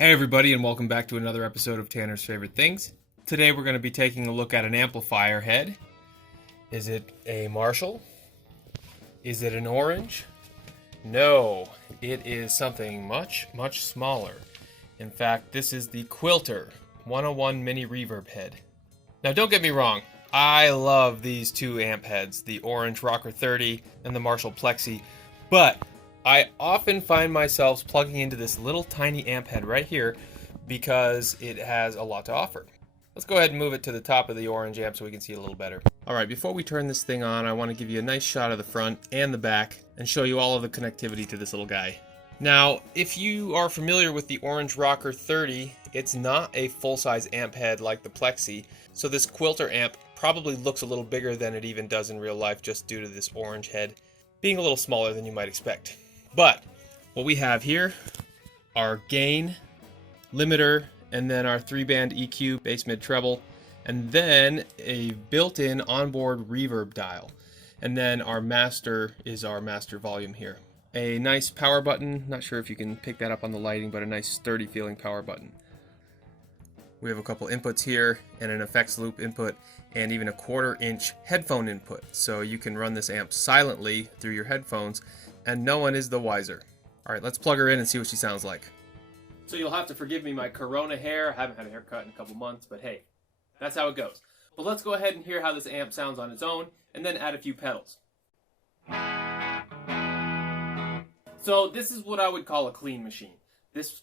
Hey everybody, and welcome back to another episode of Tanner's Favorite Things. Today we're going to be taking a look at an amplifier head. Is it a Marshall? Is it an Orange? No, it is something much smaller. In fact, this is the Quilter 101 Mini Reverb Head. Now don't get me wrong, I love these two amp heads, the Orange Rocker 30 and the Marshall Plexi, but I often find myself plugging into this little tiny amp head right here because it has a lot to offer. Let's go ahead and move it to the top of the Orange amp so we can see it a little better. Alright, before we turn this thing on, I want to give you a nice shot of the front and the back and show you all of the connectivity to this little guy. Now, if you are familiar with the Orange Rocker 30, it's not a full-size amp head like the Plexi, so this Quilter amp probably looks a little bigger than it even does in real life just due to this orange head being a little smaller than you might expect. But what we have here are gain, limiter, and then our 3-band EQ, bass, mid, treble, and then a built-in onboard reverb dial. And then our master is our master volume here. A nice power button, not sure if you can pick that up on the lighting, but a nice sturdy feeling power button. We have a couple inputs here and an effects loop input and even a 1/4-inch headphone input. So you can run this amp silently through your headphones and no one is the wiser. Alright, let's plug her in and see what she sounds like. So you'll have to forgive me my corona hair. I haven't had a haircut in a couple months, but hey, that's how it goes. But let's go ahead and hear how this amp sounds on its own and then add a few pedals. So this is what I would call a clean machine. This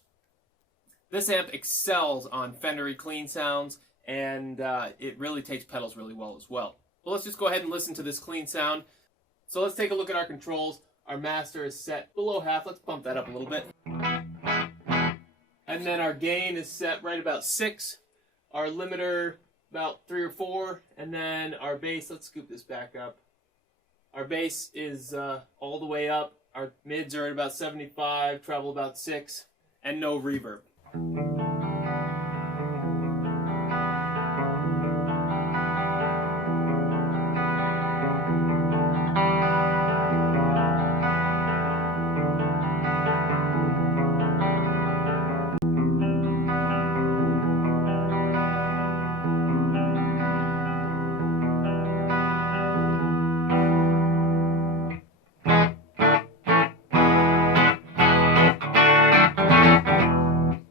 amp excels on Fendery clean sounds, and it really takes pedals really well as well. But let's just go ahead and listen to this clean sound. So let's take a look at our controls. Our master is set below half. Let's bump that up a little bit. And then our gain is set right about 6. Our limiter about 3 or 4. And then our bass, let's scoop this back up. Our bass is all the way up. Our mids are at about 75, treble about 6, and no reverb.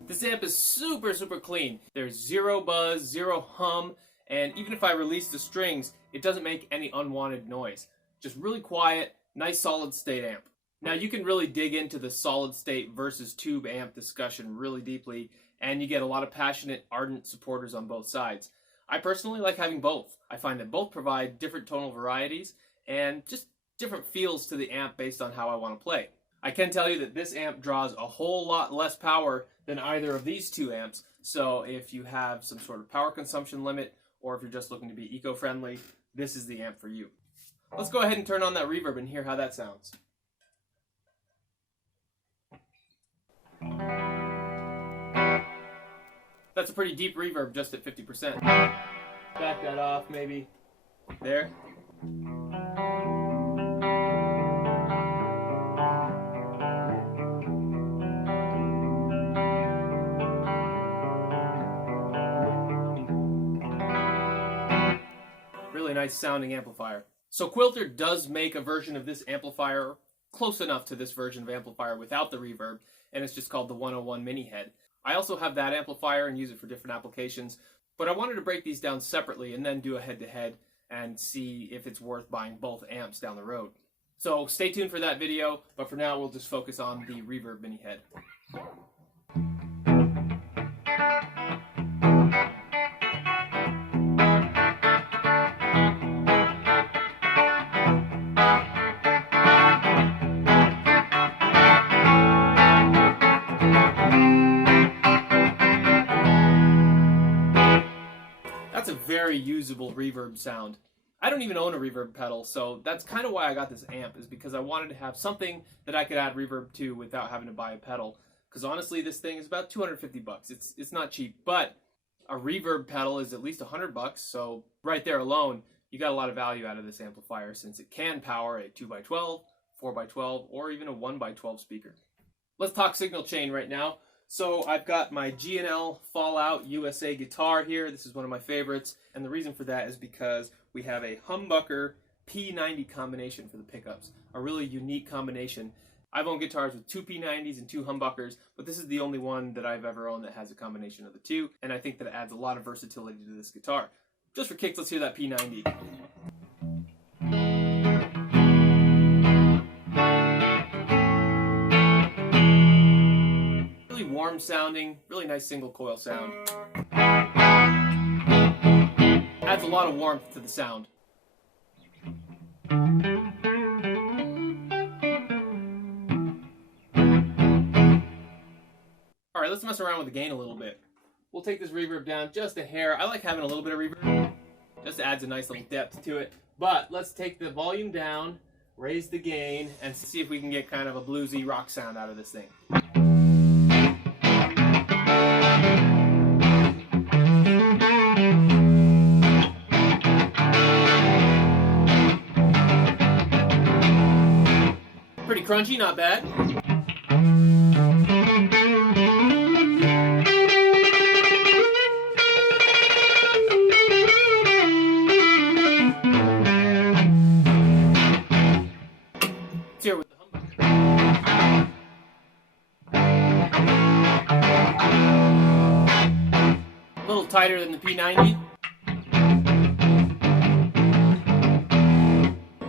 This amp is super clean. There's zero buzz, zero hum, and even if I release the strings, it doesn't make any unwanted noise. Just really quiet, nice solid state amp. Now you can really dig into the solid state versus tube amp discussion really deeply, and you get a lot of passionate, ardent supporters on both sides. I personally like having both. I find that both provide different tonal varieties and just different feels to the amp based on how I want to play. I can tell you that this amp draws a whole lot less power than either of these two amps, so if you have some sort of power consumption limit, or if you're just looking to be eco-friendly, this is the amp for you. Let's go ahead and turn on that reverb and hear how that sounds. That's a pretty deep reverb just at 50%. Back that off maybe. There. Really nice sounding amplifier. So Quilter does make a version of this amplifier close enough to this version of amplifier without the reverb, and it's just called the 101 Mini Head. I also have that amplifier and use it for different applications, but I wanted to break these down separately and then do a head-to-head and see if it's worth buying both amps down the road. So stay tuned for that video, but for now we'll just focus on the Reverb Mini Head. That's a very usable reverb sound. I don't even own a reverb pedal, so that's kind of why I got this amp, is because I wanted to have something that I could add reverb to without having to buy a pedal. Because honestly, this thing is about 250 bucks. It's not cheap, but a reverb pedal is at least 100 bucks, so right there alone, you got a lot of value out of this amplifier since it can power a 2x12, 4x12, or even a 1x12 speaker. Let's talk signal chain right now. So I've got my G&L Fallout USA guitar here. This is one of my favorites, and the reason for that is because we have a humbucker P90 combination for the pickups, a really unique combination. I've owned guitars with two P90s and two humbuckers, but this is the only one that I've ever owned that has a combination of the two, and I think that it adds a lot of versatility to this guitar. Just for kicks, let's hear that P90. Really warm sounding, really nice single coil sound. Adds a lot of warmth to the sound. Alright, let's mess around with the gain a little bit. We'll take this reverb down just a hair. I like having a little bit of reverb. Just adds a nice little depth to it. But let's take the volume down, raise the gain, and see if we can get kind of a bluesy rock sound out of this thing. Pretty crunchy, not bad. Here with the humbucker. A little tighter than the P90.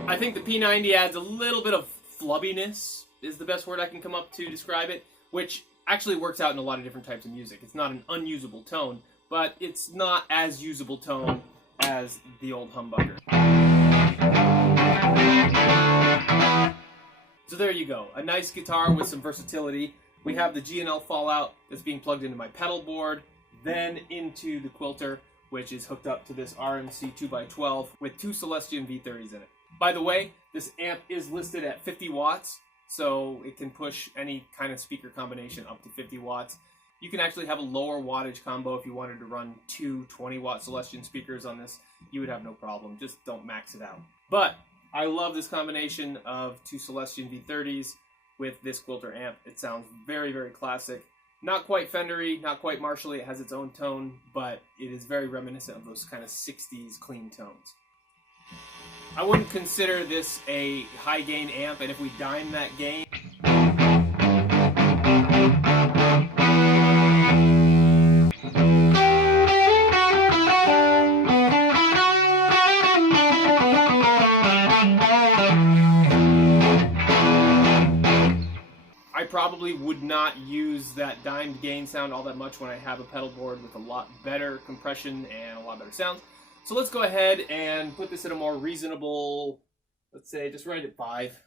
I think the P90 adds a little bit of flubbiness, is the best word I can come up to describe it, which actually works out in a lot of different types of music. It's not an unusable tone, but it's not as usable tone as the old humbucker. So there you go, a nice guitar with some versatility. We have the G&L Fallout that's being plugged into my pedal board, then into the Quilter, which is hooked up to this RMC 2x12 with two Celestion V30s in it. By the way, this amp is listed at 50 watts, so it can push any kind of speaker combination up to 50 watts. You can actually have a lower wattage combo if you wanted to run two 20-watt Celestion speakers on this. You would have no problem, just don't max it out. But I love this combination of two Celestion V30s with this Quilter amp. It sounds very, very classic. Not quite Fendery, not quite Marshally. It has its own tone, but it is very reminiscent of those kind of 60s clean tones. I wouldn't consider this a high gain amp, and if we dime that gain, I probably would not use that dimed gain sound all that much when I have a pedal board with a lot better compression and a lot better sounds. So let's go ahead and put this in a more reasonable, let's say, just right at 5.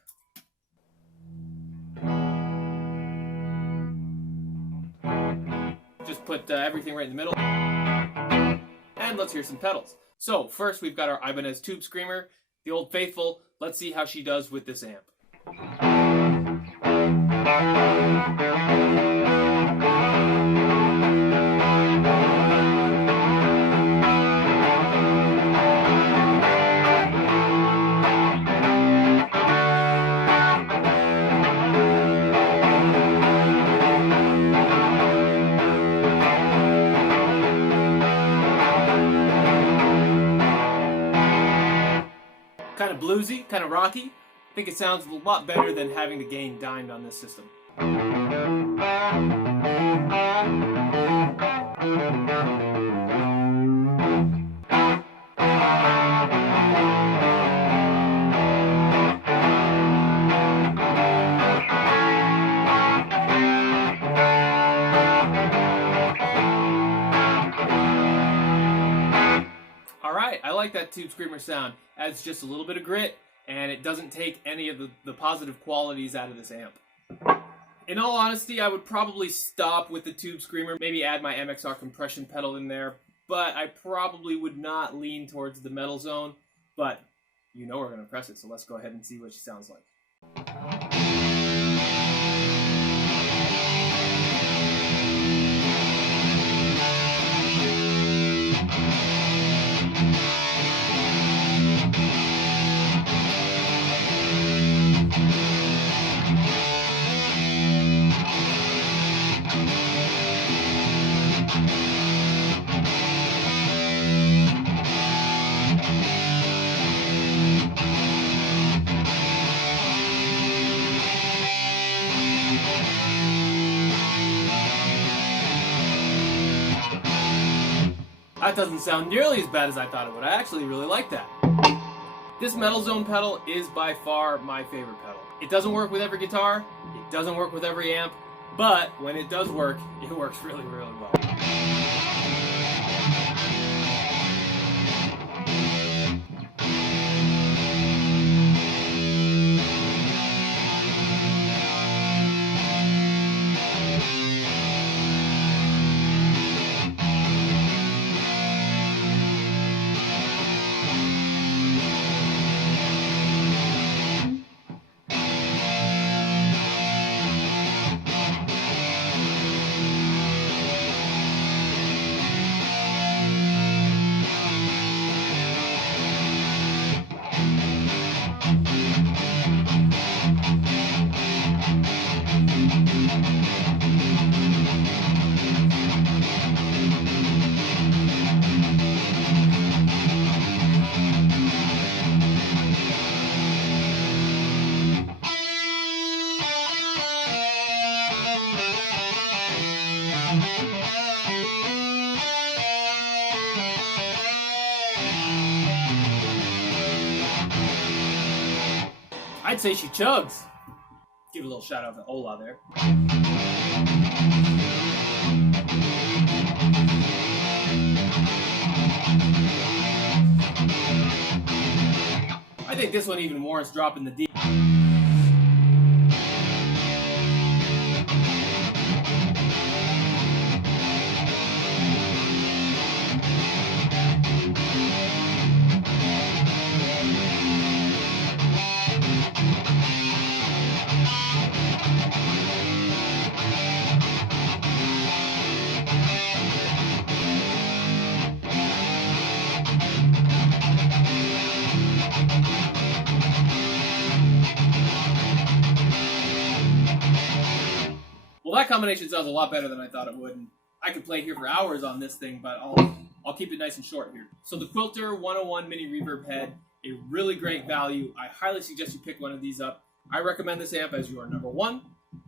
Just put everything right in the middle. And let's hear some pedals. So first we've got our Ibanez Tube Screamer, the Old Faithful. Let's see how she does with this amp. Kind of bluesy, kind of rocky. I think it sounds a lot better than having the gain dimed on this system. Alright, I like that Tube Screamer sound. Adds just a little bit of grit, and it doesn't take any of the positive qualities out of this amp. In all honesty, I would probably stop with the Tube Screamer, maybe add my MXR compression pedal in there, but I probably would not lean towards the Metal Zone, but you know we're going to press it, so let's go ahead and see what she sounds like. That doesn't sound nearly as bad as I thought it would. I actually really like that. This Metal Zone pedal is by far my favorite pedal. It doesn't work with every guitar, it doesn't work with every amp, but when it does work, it works really, really well. I'd say she chugs. Give a little shout out to Ola there. I think this one even warrants dropping the D. Well, that combination sounds a lot better than I thought it would. And I could play here for hours on this thing, but I'll keep it nice and short here. So the Quilter 101 Mini Reverb Head, a really great value. I highly suggest you pick one of these up. I recommend this amp as your number 1,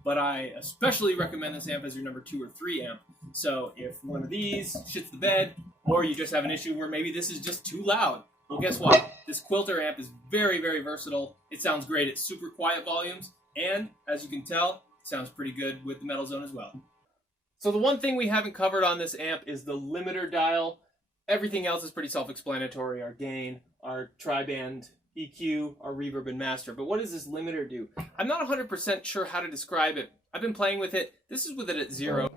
but I especially recommend this amp as your number 2 or 3 amp. So if one of these shits the bed, or you just have an issue where maybe this is just too loud, well, guess what? This Quilter amp is very, very versatile. It sounds great at super quiet volumes, and as you can tell, it sounds pretty good with the Metal Zone as well. So the one thing we haven't covered on this amp is the limiter dial. Everything else is pretty self-explanatory. Our gain, our tri-band EQ, our reverb and master. But what does this limiter do? I'm not 100% sure how to describe it. I've been playing with it. This is with it at 0.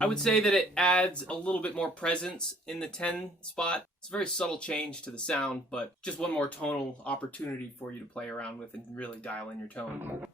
I would say that it adds a little bit more presence in the 10 spot. It's a very subtle change to the sound, but just one more tonal opportunity for you to play around with and really dial in your tone.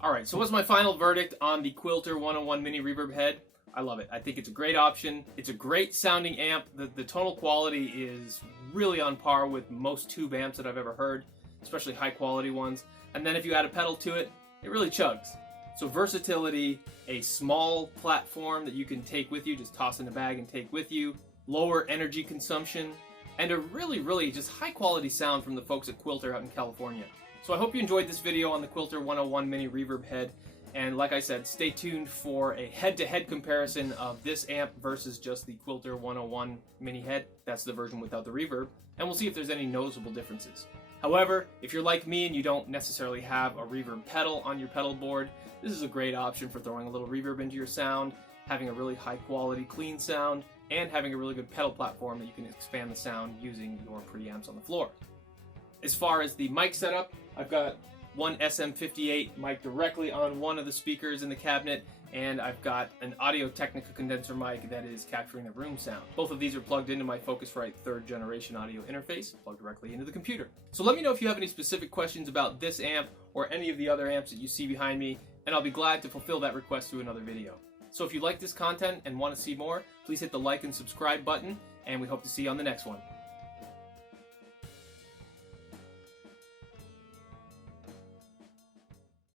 Alright, so what's my final verdict on the Quilter 101 Mini Reverb Head? I love it. I think it's a great option. It's a great sounding amp. The tonal quality is really on par with most tube amps that I've ever heard, especially high quality ones. And then if you add a pedal to it, it really chugs. So versatility, a small platform that you can take with you, just toss in the bag and take with you, lower energy consumption, and a really, really just high quality sound from the folks at Quilter out in California. So I hope you enjoyed this video on the Quilter 101 Mini Reverb Head. And like I said, stay tuned for a head-to-head comparison of this amp versus just the Quilter 101 Mini Head. That's the version without the reverb. And we'll see if there's any noticeable differences. However, if you're like me and you don't necessarily have a reverb pedal on your pedal board, this is a great option for throwing a little reverb into your sound, having a really high-quality, clean sound, and having a really good pedal platform that you can expand the sound using your preamps on the floor. As far as the mic setup, I've got one SM58 mic directly on one of the speakers in the cabinet, and I've got an Audio-Technica condenser mic that is capturing the room sound. Both of these are plugged into my Focusrite 3rd generation audio interface, plugged directly into the computer. So let me know if you have any specific questions about this amp or any of the other amps that you see behind me, and I'll be glad to fulfill that request through another video. So if you like this content and want to see more, please hit the like and subscribe button, and we hope to see you on the next one.